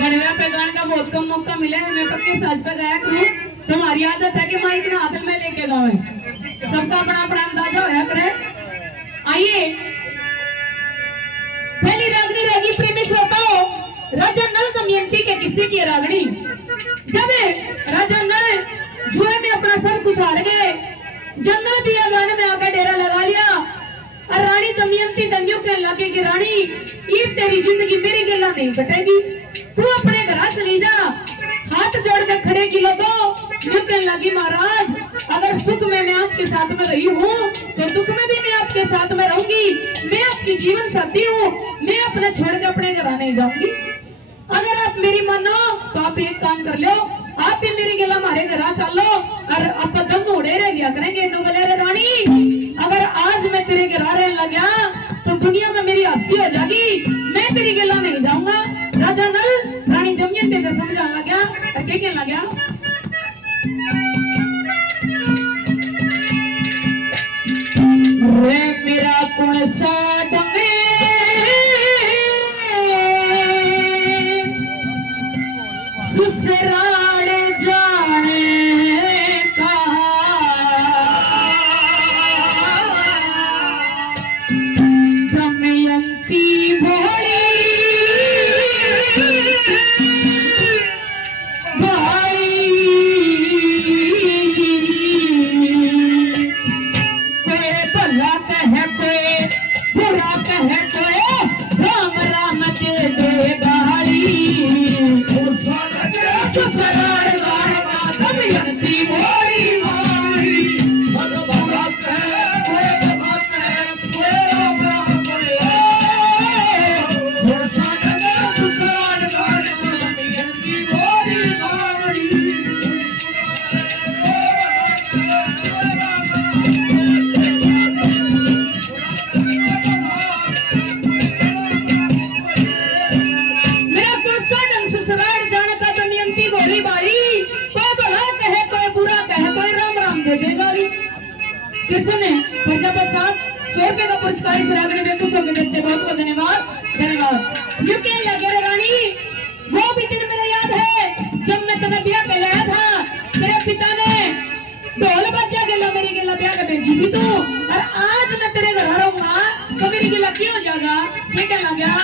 गणव्या पे गाने का बहुत कम मौका मिला है। मैं पक्के साज पे गाया करूं। तुम्हारी आदत है कि माइक ना हाथ में लेके गावे। सबका अपना अपना अंदाजा होया करे। आइए, पहली रागनी रहेगी प्रेमी श्रोताओं, राजा नल दमयंती के किस्से की रागनी। जब राजा नल जुए में अपना सर कुछ हार गए, जंगल भी वन में आकर डेरा लगा लिया और रानी दमयंती दंगियों के लगे की रानी, ये तेरी जिंदगी मेरी गिला नहीं कटेगी, तू अपने घर चली जा। हाथ जोड़ के खड़े की लोगों कहने लगी, महाराज अगर सुख में मैं आपके साथ में रही हूँ तो दुख में भी मैं आपके साथ में रहूंगी। मैं आपकी जीवन साथी हूँ, मैं अपने छोड़ के अपने घर नहीं जाऊंगी। अगर आप मेरी मानो तो आप एक काम कर लो, आप भी मेरी गिला हमारे घर चलो और आप दम उड़े रह गया करेंगे। तो बोले रानी अगर आज मैं तेरे घर रहने लग गया तो दुनिया में मेरी हंसी हो जाएगी, मैं तेरी गिला नहीं जाऊंगा। राजा नल रानी दमयंती से समझाने लग गया, क्या कहने लग गया, रे मेरा कौन सा डंगे ससुराल जाने का, दमयंती भोली भाई, कोई भला कहे कोई बुरा कहे कोई, राम राम दे दे गाली। ससुराल जाने दमयंती भोली भाई, किसने प्रजापति साहब 100 रुपए का पुरस्कार इस रागनी में खुश होकर देते, बहुत बहुत धन्यवाद धन्यवाद। यूं कहने लगे रानी, वो भी दिन मेरा याद है जब मैं तुम्हें ब्याह पे लाया था, तेरे पिता ने ढोल बजा के मेरी गिला ब्याह कर भेजी थी तू, और आज मैं तेरे घर रहूंगा तो मेरी गिला क्यों हो जाएगा। ये कहने लग गया,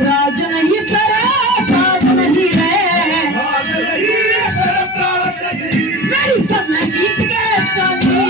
राज नहीं सरा ताज नहीं रे, मेरी सब में गीत के चली।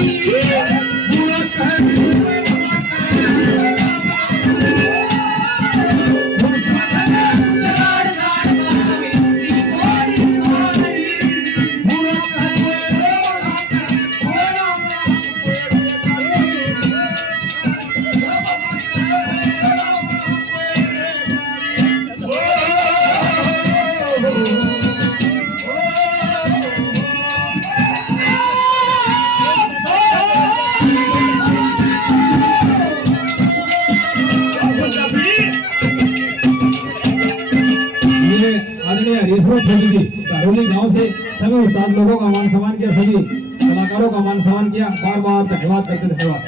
कारोली गांव से सभी उस्ताद लोगों का मान सम्मान किया, सभी कलाकारों का मान सम्मान किया, बार बार धन्यवाद करते धन्यवाद।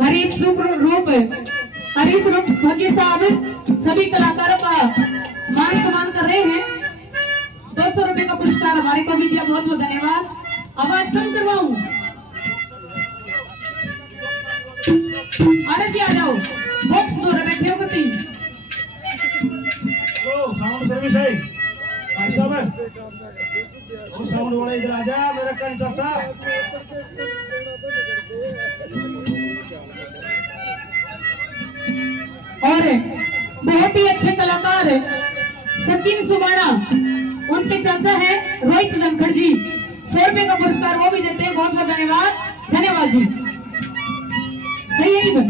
हरीश रूप हरीश रूप भगी साहब सभी कलाकारों का मान सम्मान कर रहे हैं। 200 रुपए का पुरस्कार हमारे को भी दिया, बहुत बहुत धन्यवाद। आवाज कम करवाऊं, साउंड वाला इधर आ जा मेरा कल चाचा। और बहुत ही अच्छे कलाकार सचिन सुबाना, उनके चाचा है रोहित धनखड़ जी, 100 रुपए का पुरस्कार वो भी देते हैं। बहुत बहुत धन्यवाद, धन्यवाद जी। सही है भाई,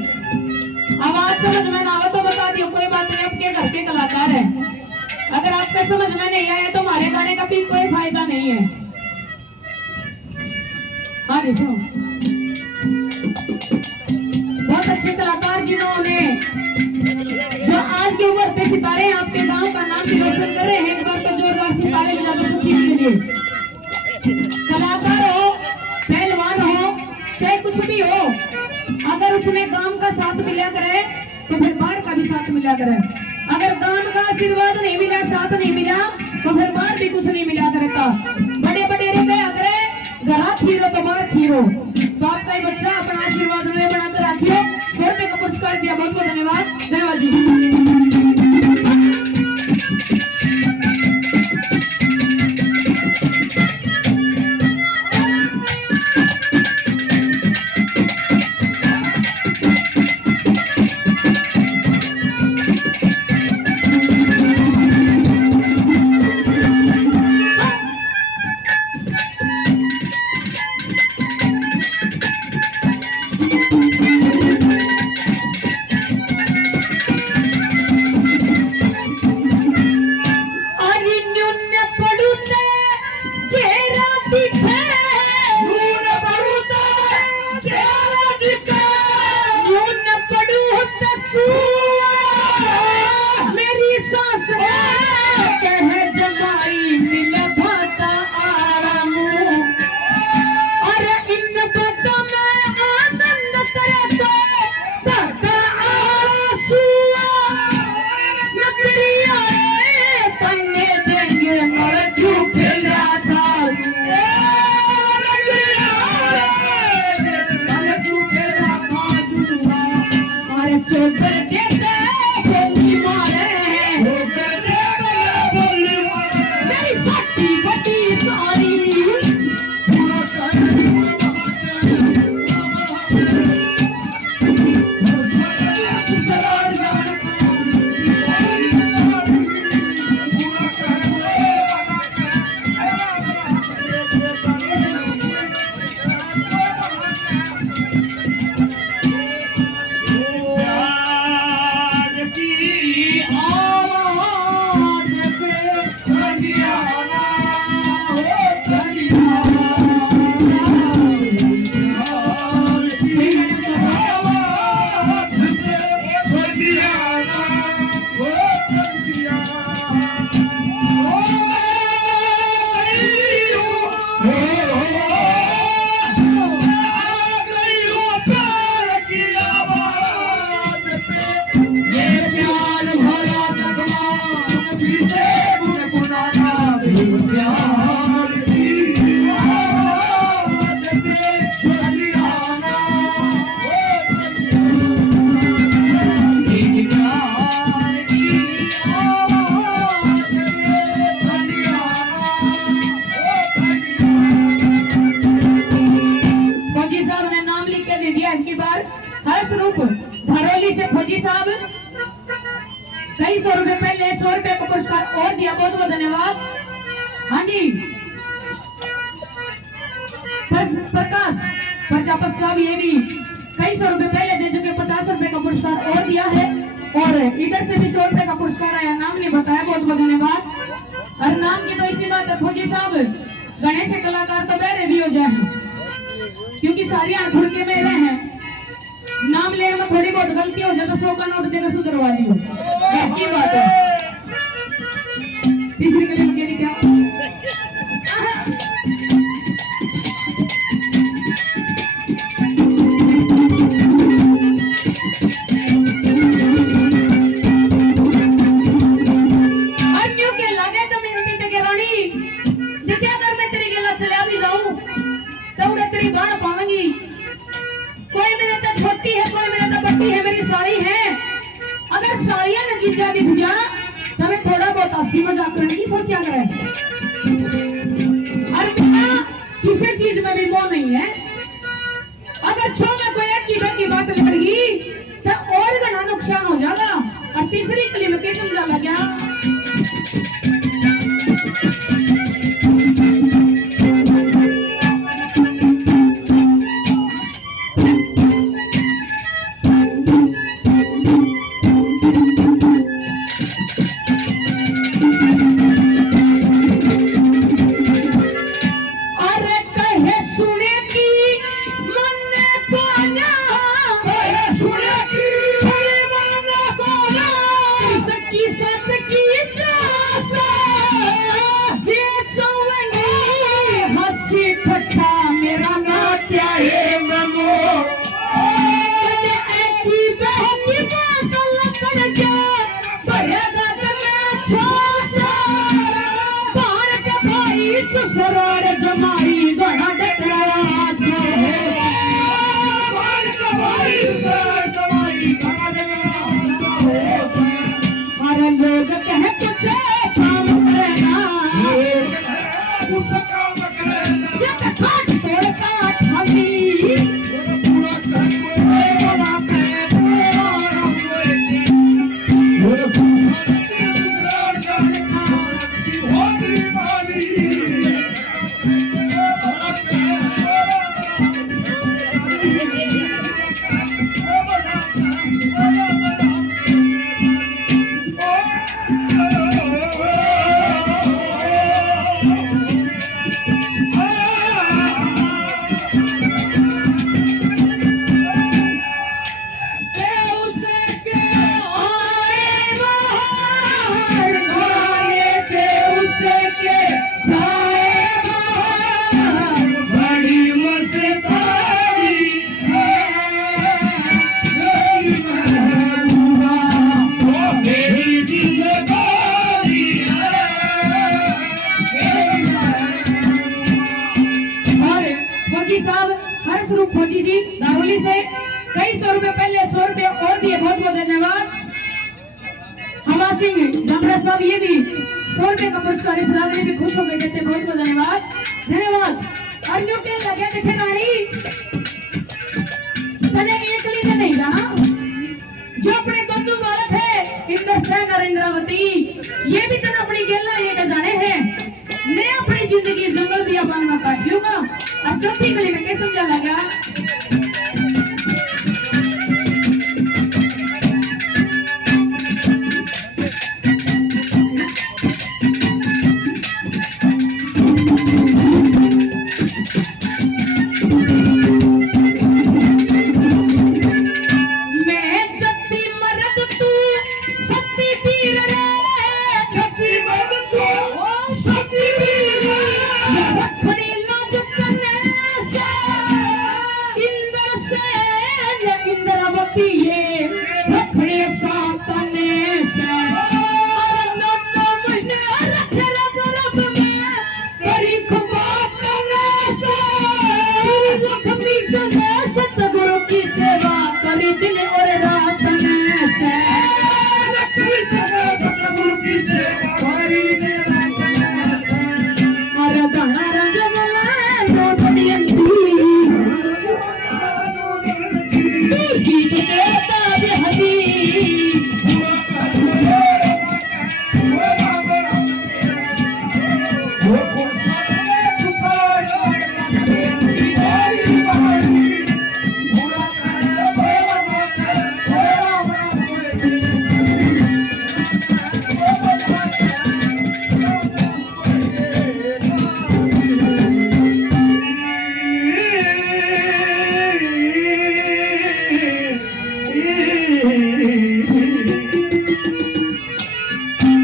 आवाज समझ में ना आवा तो बता दियो, कोई बात नहीं, आपके घर के कलाकार है। अगर आपके समझ में नहीं आया तो हमारे गाने का भी कोई फायदा नहीं है। हाँ जी सुनो, बहुत अच्छे कलाकार जिन्होंने जो आज के उभरते सितारे हैं, आपके गांव का नाम भी रोशन कर रहे हैं। एक बार तो जोरदार सितारे बजा दो सचिन के लिए। कलाकार हो, पहलवान हो, चाहे कुछ भी हो, अगर उसने गांव का साथ मिला करे तो फिर बाहर का भी साथ मिला करे। अगर गांव का आशीर्वाद नहीं मिला, साथ नहीं मिला, तो फिर बाहर भी कुछ नहीं मिला करता। बड़े बड़े रुपए करे, घर खीरो तो बाहर खीरो। तो आपका ही बच्चा अपना आशीर्वाद में बनाकर रखियो। 100 रुपए का पुरस्कार दिया, बहुत बहुत धन्यवाद, धन्यवाद जी। धरौली से फौजी साहब कई 100 रुपए पहले 100 रुपए का पुरस्कार और दिया, बहुत बहुत धन्यवाद। हाँ जी, प्रकाश प्रजापत साहब ये भी कई 100 रुपए पहले दे चुके, 50 रुपए का पुरस्कार और दिया है। और इधर से भी 100 रुपए का पुरस्कार आया, नाम नहीं बताया, बहुत बहुत धन्यवाद। और नाम की तो इसी बात है फौजी साहब, गणेश कलाकार तो बहरे भी हो जाए, क्योंकि सारी आंखों के मेरे हैं। नाम लेने में थोड़ी बहुत गलती हो जाए तो 100 का नोट देकर सुधरवा लियो, की बात है। तीसरी कली में क्या है, मेरी साड़ी है। अगर साड़ियां न जीजा दिख जा तो मैं थोड़ा बहुत हंसी मजाक करने की सोचा करे। और किसी चीज में भी मोह नहीं है। अगर छो में कोई एक की बात लड़गी तो और घना नुकसान हो जाएगा। और तीसरी कली में क्या समझा लगा ससुराल जमाई गड़ा अरे लोग कहे कुछ काम करेगा ये तो काट तोड़ काट हमी फौजी जी दारोली से कई 100 रुपए पहले 100 रुपए और दिए, बहुत बहुत धन्यवाद। हवा सिंह जमरा साहब ये भी 100 रुपए का पुरस्कार इस रात भी खुश हो गए, देते बहुत बहुत धन्यवाद। अर्जुन के लगे देखे रानी तने एक लीटर नहीं जाना जो अपने दोनों बालक है इंद्र सेन और इंद्रावती ये भी तने अपनी गेला ये का जाने हैं। मैं अपनी जिंदगी जंगल भी अपन में काट लूंगा। और चौथी कली में क्या समझा लगा